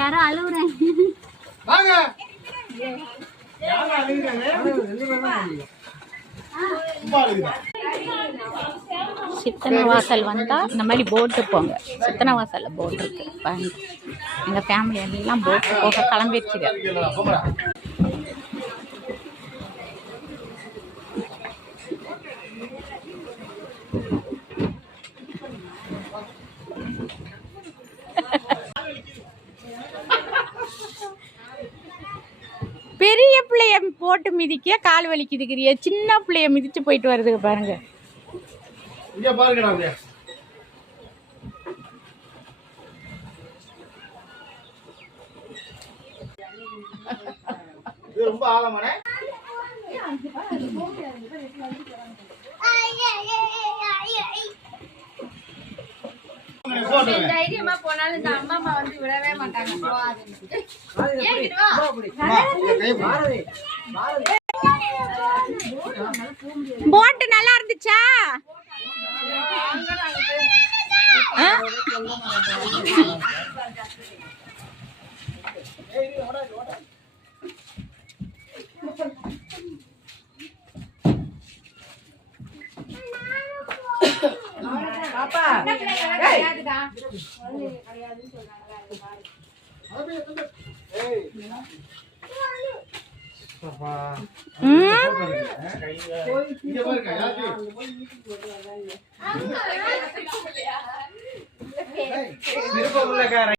யாரோ அழுவுறேன். சித்தனவாசல் வந்தா இந்த மாதிரி போட்டு போங்க. சித்தனவாசல்ல போட் இருக்கு பாருங்க. எங்க ஃபேமிலி எல்லாம் போட்டு போக கிளம்பிடுச்சுங்க. பெரிய பிள்ளைய போட்டு மிதிக்க கால் வலிக்குதுக்கிறிய, சின்ன பிள்ளைய மிதிச்சு போயிட்டு வருது பாருங்க. ரொம்ப ஆழமான தைரியமா போனாலும் இந்த அம்மா அம்மா வந்து விடவே மாட்டாங்க. போட்டு நல்லா இருந்துச்சா?